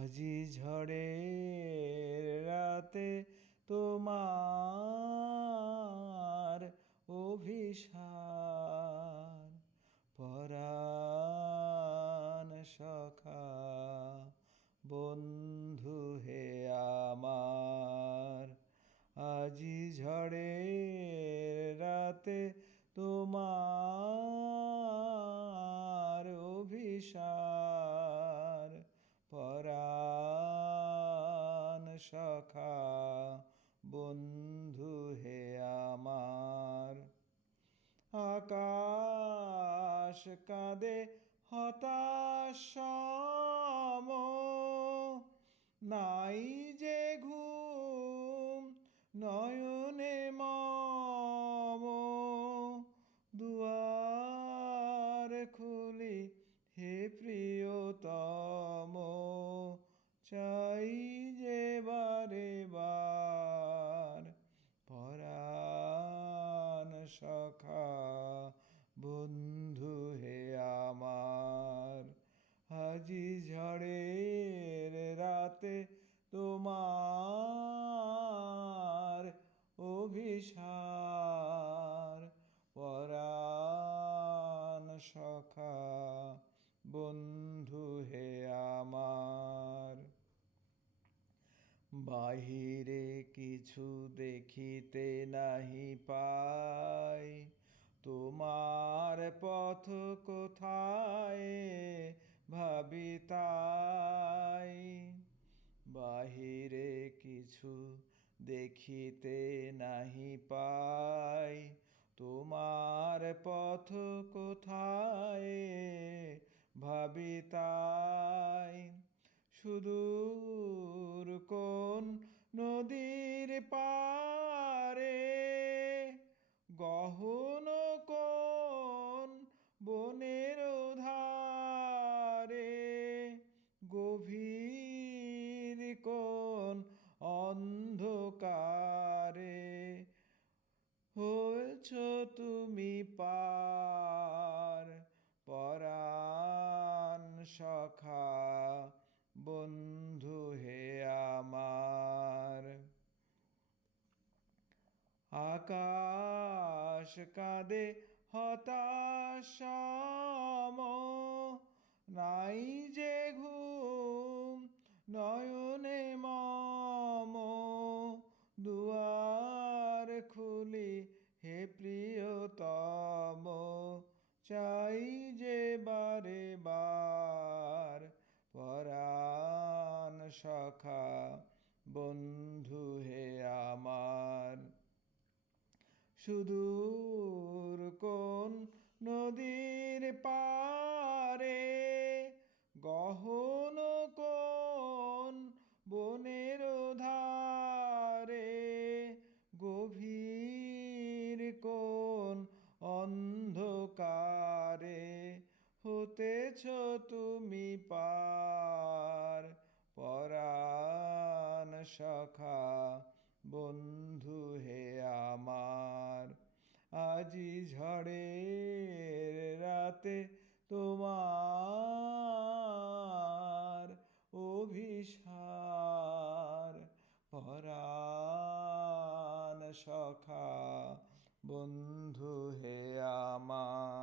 আজি ঝড়ের রাতে তোমার অভিসার, পরাণ সখা বন্ধু হে আমার। আজি ঝড়ের রাতে তোমার অভিসার, পরাণ সখা বন্ধু হে আমার। আকাশ কাঁদে হতাশ সম, নাই যে ঘুম নয়নে মম। দুয়ার খুলি হে প্রিয়তম, চাই যে বারে বার। পরাণ সখা বন্ধু হে আমার। আজি ঝড়ের রাতে তোমার অভিসার, পরাণ সখা বন্ধু হে আমার। বাহিরে কিছু দেখিতে নাহি পাই, তোমার পথ কোথায় ভাবি তাই। বাহিরে কিছু দেখিতে নাহি পাই, তোমার পথ কোথায় ভাবি তাই। সুদূর কোন নদীর পারে, গহন কোন বনের ধারে, গভীর কোন অন্ধকারে হয়েছ তুমি পার। পরাণ সখা বন্ধু হে আমার। আকাশ কাঁদে হতাশ সম, নাই যে ঘুম নয়নে মম। দুয়ার খুলি হে প্রিয়তম, চাই যে বারে বার। পরাণ সখা বন্ধু হে আমার। সুদূর কোন নদীর পারে, গহন কোন বনের ধারে, গভীর কোন অন্ধকারে হতেছ তুমি পার। পরাণ সখা বন্ধু হে আমার। আজি ঝড়ের রাতে তোমার অভিসার, পরাণ সখা বন্ধু হে আমার।